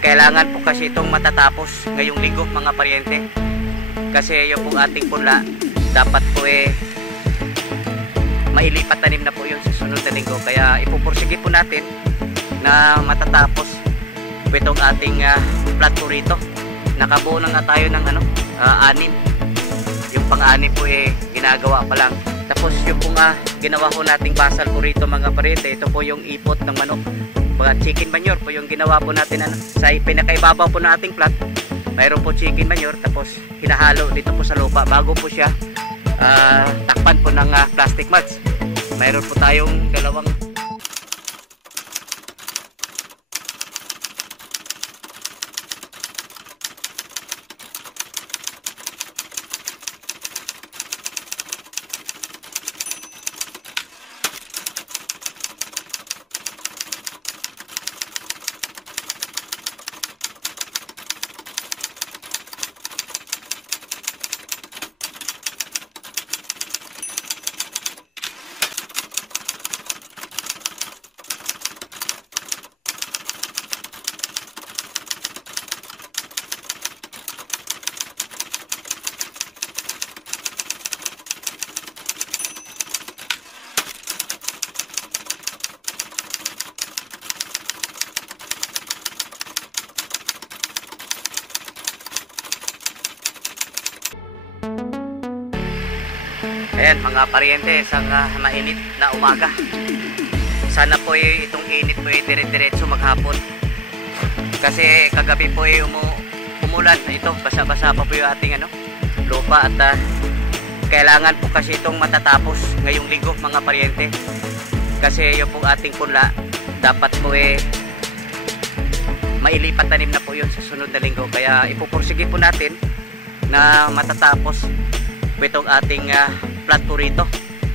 kailangan po kasi itong matatapos ngayong linggo mga paryente. Kasi yung pong ating punla dapat po mailipat tanim na po yun sa sunod na linggo. Kaya ipupursige po natin na matatapos po itong ating plat po rito. Nakabuo na nga tayo ng 6. Yung pang-anim po ginagawa pa lang. Tapos yung pong ginawa ko nating basal po rito mga paryente, ito po yung ipot ng manok. Mga chicken manure po yung ginawa po natin sa pinakaibabaw po nating plat. Mayroon po chicken manure, tapos hinahalo dito po sa lupa bago po siya takpan po ng plastic mulch. Mayroon po tayong dalawang ayan mga paryente, isang mainit na umaga. Sana po itong init po dire-diretso maghapon. Kasi kagabi po umulan ito, basa-basa pa po yung ating lupa at kailangan po kasi itong matatapos ngayong linggo mga paryente. Kasi yung pong ating punla dapat po mailipat tanim na po yun sa sunod na linggo. Kaya ipupursige po natin na matatapos po itong ating plat po rito.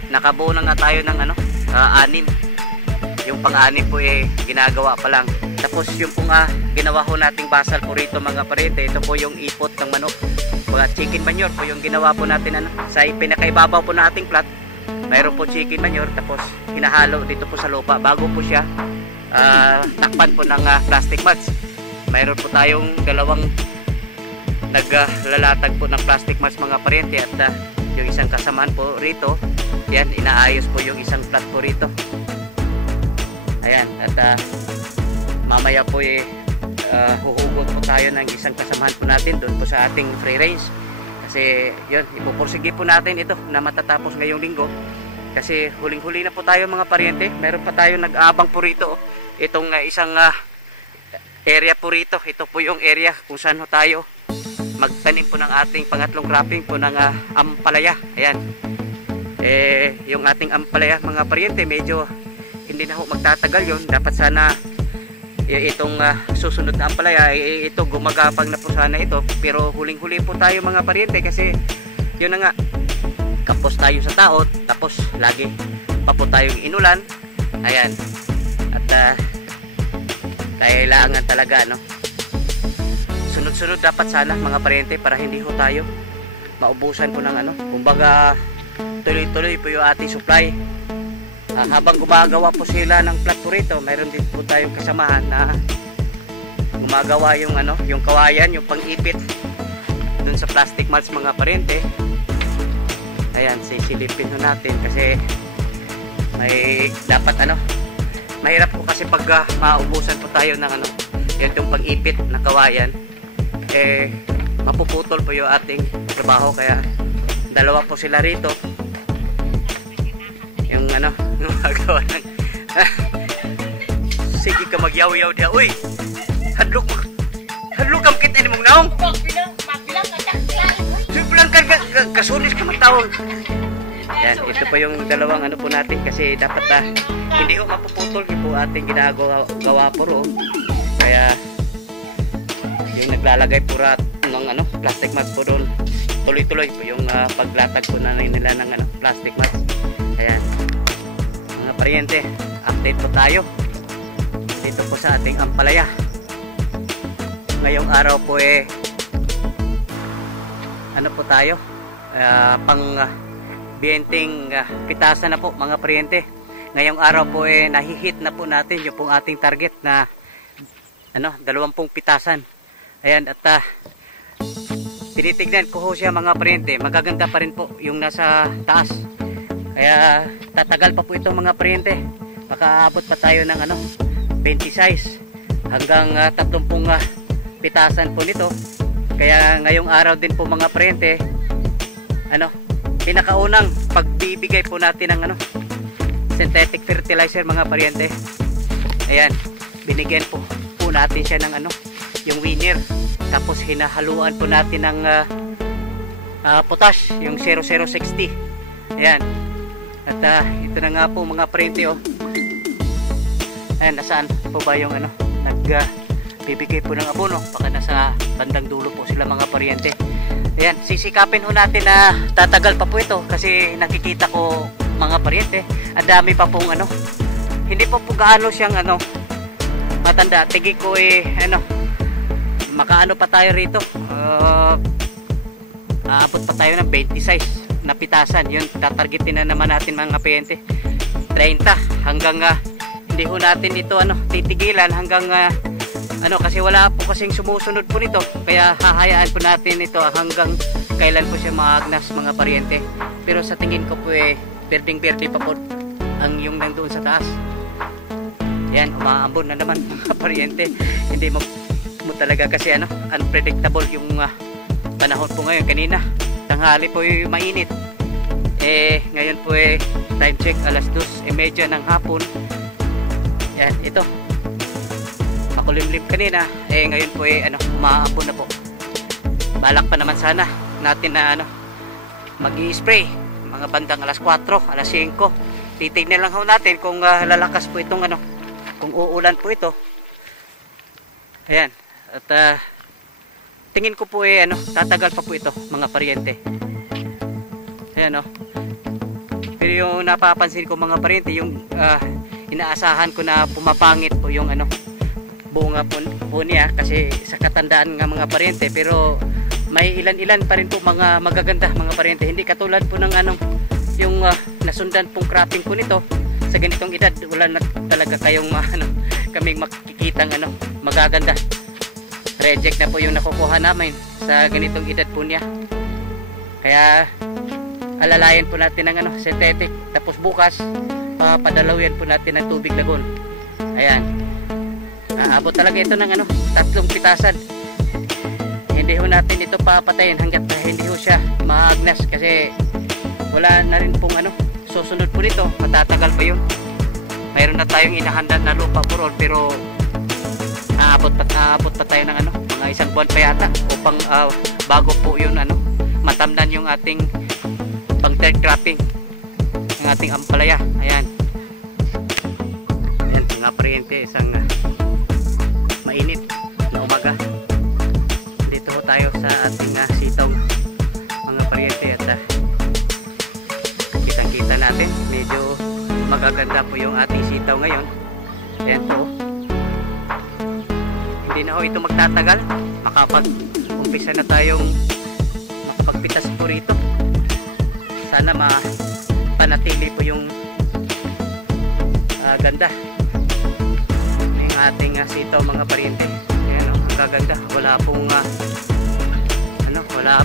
Nakabuo na nga tayo ng 6. Yung pang-anim po ginagawa pa lang. Tapos yung pong ginawa ko nating basal po rito mga paryente, ito po yung ipot ng manok. Mga chicken manure po yung ginawa po natin sa pinakaibabaw po nating plat. Mayroon po chicken manure, tapos hinahalo dito po sa lupa bago po siya takpan po ng plastic mulch. Mayroon po tayong dalawang naglalatag po ng plastic mulch mga paryente, at yung isang kasamahan po rito, yan, inaayos po yung isang plat po rito. Ayan, at mamaya po huhugot po tayo ng isang kasamahan po natin doon po sa ating free range. Kasi yun, ipupursige po natin ito na matatapos ngayong linggo. Kasi huling-huli na po tayo mga paryente. Meron pa tayo nag-aabang po rito. Itong isang area po rito. Ito po yung area kung saan ho tayo magtanim po ng ating pangatlong cropping po ng ampalaya. Ayan. Yung ating ampalaya mga paryente, medyo hindi na ho magtatagal yon. Dapat sana itong susunod na ampalaya, ito gumagapang na po sana ito. Pero huling-huli po tayo mga paryente kasi yun na nga, kapos tayo sa taot, tapos lagi pa po tayong inulan. Ayan. At kailangan talaga sunod-sunod dapat sana mga paryente para hindi ho tayo maubusan po ng kumbaga tuloy-tuloy po yung ating supply. Habang gumagawa po sila ng plat po rito, mayroon din po tayong kasamahan na gumagawa yung yung kawayan, yung pang-ipit dun sa plastic mulch mga paryente. Ayan, sisilipin ho natin kasi may dapat mahirap po kasi pag maubusan po tayo ng yung pang-ipit na kawayan, mapuputol po yung ating trabaho. Kaya dalawa po sila rito yung magawa ng sige ka magyaw-yaw diha. Uy, hadlok kam kita ni mong naong magbilang ka kasulis ka magtawag. Yan, ito po yung dalawang po natin kasi dapat hindi ko mapuputol po ating ginagawa po roon. Kaya yung naglalagay po ng plastic mat po doon, tuloy-tuloy po yung paglatag po na nila ng plastic mat. Ayan mga paryente, update po tayo dito po sa ating ampalaya. Ngayong araw po po tayo pang biyenting pitasan na po mga paryente. Ngayong araw po nahihit na po natin yung pong ating target na 20 pitasan. Ayan, at tinitignan ko ho siya mga paryente, magaganda pa rin po yung nasa taas. Kaya tatagal pa po ito mga paryente. Baka abot pa tayo ng 26 hanggang 30 pitasan po nito. Kaya ngayong araw din po mga paryente, pinakaunang pagbibigay po natin ng synthetic fertilizer mga paryente. Ayan, binigyan po natin siya ng yung winner. Tapos hinahaluan po natin ng potash, yung 0060. Ayan. At ito na nga po mga paryente oh. Ayan, nasaan po ba yung bibigay po ng abono? Baka nasa bandang dulo po sila mga paryente. Ayan, sisikapin ho natin na tatagal pa po ito kasi nakikita ko mga paryente, ang dami pa pong hindi pa po gaano siyang matanda. Tigi ko makaano pa tayo rito, aabot pa tayo ng 26 na pitasan. Yun, tatargetin na naman natin mga paryente, 30 hanggang hindi ho natin ito titigilan hanggang kasi wala po kasing sumusunod po nito, kaya hahayaan po natin ito hanggang kailan po siya maagnas mga paryente. Pero sa tingin ko po berding berde pa po ang yung nandoon sa taas. Yan, umaambon na naman mga paryente. Hindi mo talaga kasi unpredictable yung panahon po ngayon. Kanina tanghali po mainit, ngayon po time check alas 2:30 ng hapon. Yan, ito makulimlim kanina, ngayon po umaambon na po. Balak pa naman sana natin na mag-i-spray mga bandang alas 4, alas 5. Titignan lang ho natin kung lalakas po itong kung uulan po ito. Ayan, at tingin ko po tatagal pa po ito mga paryente. Ayan pero yung napapansin ko mga paryente, yung inaasahan ko na pumapangit po yung bunga po niya kasi sa katandaan nga mga paryente. Pero may ilan-ilan pa rin po mga magaganda mga paryente, hindi katulad po ng yung nasundan pong cropping po nito. Sa ganitong edad wala na talaga kayong kaming makikitang magaganda. Reject na po yung nakukuha namin sa ganitong edad po niya. Kaya alalayan po natin ng synthetic, tapos bukas padalawin po natin ng tubig lagon. Ayan, abot talaga ito ng 3 pitasan. Hindi ho natin ito papatayin hanggat hindi ho siya maagnas kasi wala na rin pong susunod po nito, matatagal pa yun. Mayroon na tayong inahanda na lupa po ron, pero aabot pa tayo ng mga 1 buwan pa yata upang bago po yun matamnan yung ating pang third cropping ng ating ampalaya. Ayan, mga paryente, isang mainit na umaga. Dito ho tayo sa ating sitaw mga paryente, at kitang-kita natin medyo magaganda po yung ating sitaw ngayon. Ayan po, hindi na ho ito magtatagal, makapag-umpisa na tayong makapagpitas po rito. Sana mapanatili po yung ganda ng ating sitaw mga paryente. Ayan, ang gaganda, wala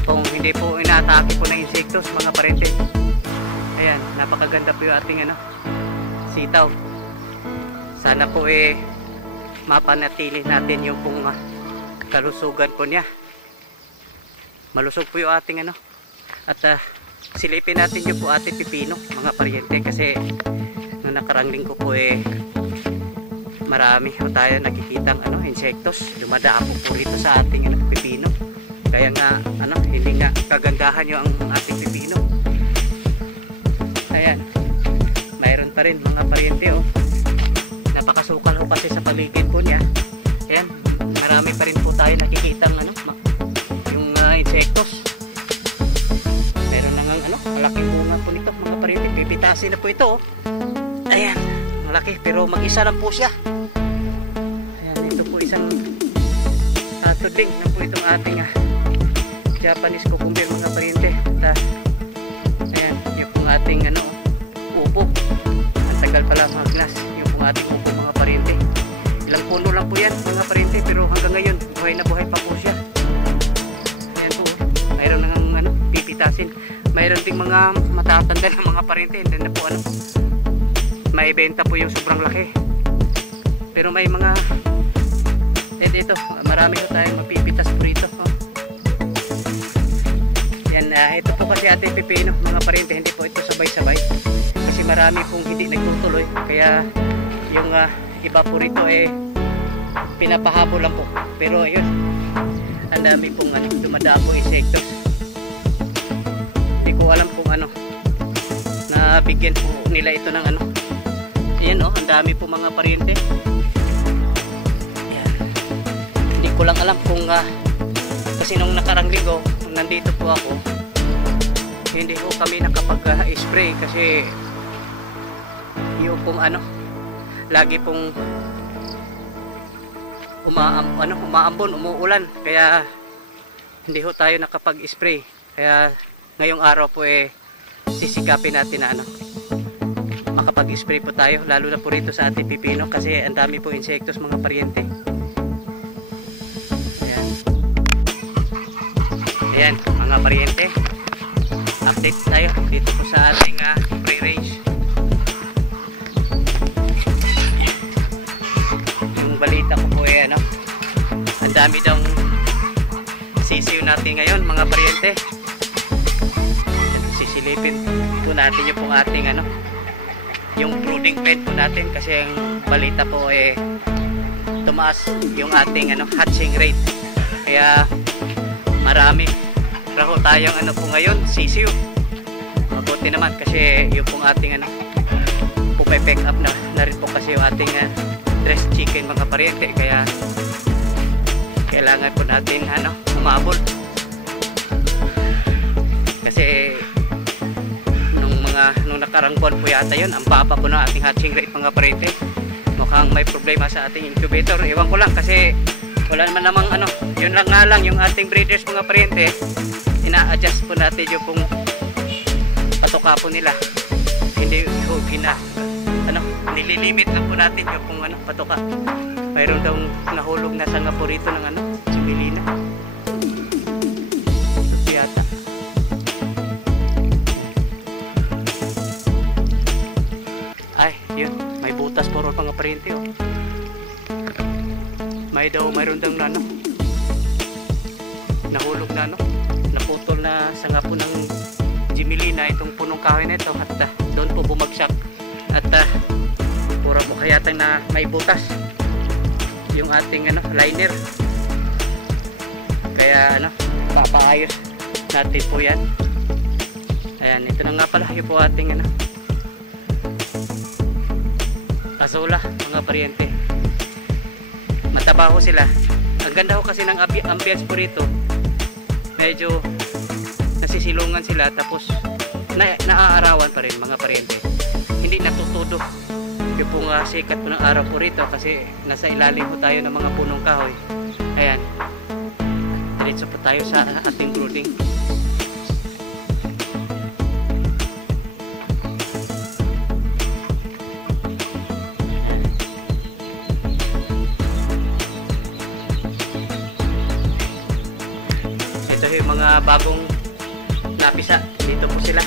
pong hindi po inaatake po ng insektos mga paryente. Ayan, napakaganda po yung ating sitaw. Sana po mapanatili natin yung pong kalusugan po niya. Malusog po yung ating at silipin natin yung po ating pipino mga paryente, kasi nung nakarang linggo po marami po tayo nakikitang insektos dumadapo po rito sa ating pipino. Kaya nga hindi nga kagandahan yung ang ating pipino. Ayan, mayroon pa rin mga paryente napakasukal ho kasi sa paligid po niya. Ayan, marami pa rin po tayo nakikitang yung insektos. Meron na nga malaking bunga po nito mga paryente, pipitasin na po ito. Ayan, malaki pero mag-isa lang po siya. Ayan, ito po isang tudling na po itong ating Japanese cucumber mga paryente. Ayan, yung pong ating upo, ang tagal pala mga glass yung pong ating upo mga paryente. Ilang puno lang po yan mga parente, pero hanggang ngayon buhay na buhay pa po siya. Ayan po, mayroon nang ano, pipitasin. Mayroon ding mga matatanda ng mga parente, hindi na po ano, may benta po yung sobrang laki. Pero may mga dito, marami po tayong mapipitas po rito. Yan, ito po kasi ating pipino mga parente, hindi po ito sabay-sabay kasi marami pong hindi nagtutuloy, kaya yung iba po rito pinapahabo lang po. Pero ayun, ang dami pong dumadabo insektos. Hindi ko alam kung na bigyan po nila ito ng ayan ang dami po mga parente. Ayan. Hindi ko lang alam kung kasi nung nakarang linggo nandito po ako, hindi ko kami nakapag-spray kasi yung pong lagi pong umaambon, umuulan, kaya hindi ho tayo nakapag-spray. Kaya ngayong araw po sisikapin natin na makapag-spray po tayo, lalo na po rito sa ating pipino kasi ang dami po insektos mga paryente. Ayan mga paryente, update tayo dito po sa ating spray range. Yung balita ko po ang dami daw sisiw natin ngayon mga paryente. Sisilipin po natin yung pong ating yung brooding pen po natin kasi ang balita po tumaas yung ating hatching rate, kaya marami raho tayong po ngayon sisiw. Mabuti naman kasi yung pong ating pupe-pack up na rin po kasi yung ating dressed chicken mga paryente, kaya kailangan po natin umabol kasi nung nakarang buwan po yata yun, ang baba po ng ating hatching rate mga paryente. Mukhang may problema sa ating incubator, ewan ko lang kasi wala naman namang yun lang nga lang yung ating breeders mga paryente, ina-adjust po natin yung pong patuka po nila, hindi nililimit lang po natin yung pong patuka. Mayroon daw nahulog na sanga po rito ng Gibellina yata. Ay, yun, may butas po ron mga paryente mayroon daw nahulog na naputol na sanga po ng Gibellina, itong punong kahoy na ito, at doon po bumagsak at pura po kayatang na may butas yung ating liner, kaya papaayos natin po yan. Ayan, ito na nga pala yung po ating kasola mga paryente. Matabaho sila, ang ganda ho kasi ng ambience po rito, medyo nasisilungan sila, tapos naaarawan pa rin mga paryente, hindi natutudo yung pong sikat po ng araw po rito kasi nasa ilalim po tayo ng mga punong kahoy. Ayan, diretso po tayo sa ating brooding. Ito yung mga bagong napisa, dito po sila.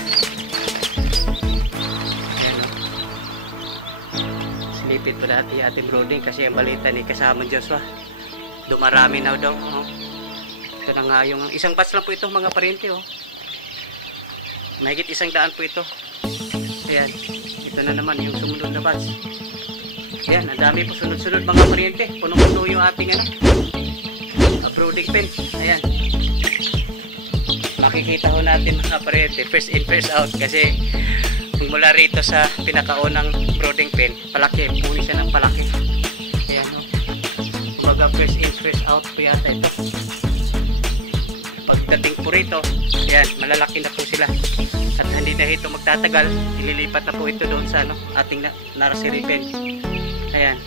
Silipin po natin yung ating brooding kasi ang balita ni kasamang Joshua, dumarami na daw. Ito na nga yung isang batch lang po ito mga paryente. Mahigit 100 po ito. Ayan, ito na naman yung sumunod na batch. Ayan, ang dami po sunod-sunod mga paryente. Punong-puno yung ating brooding pen. Ayan, makikita ho natin mga paryente, first in first out, kasi mula rito sa pinakaunang brooding pen, palaki, puni siya ng palaki. Ayan kumbaga first in first out po yata ito. Pagdating po rito, ayan, malalaki na po sila at hindi na ito magtatagal, ililipat na po ito doon sa ating nursery pen. Ayan,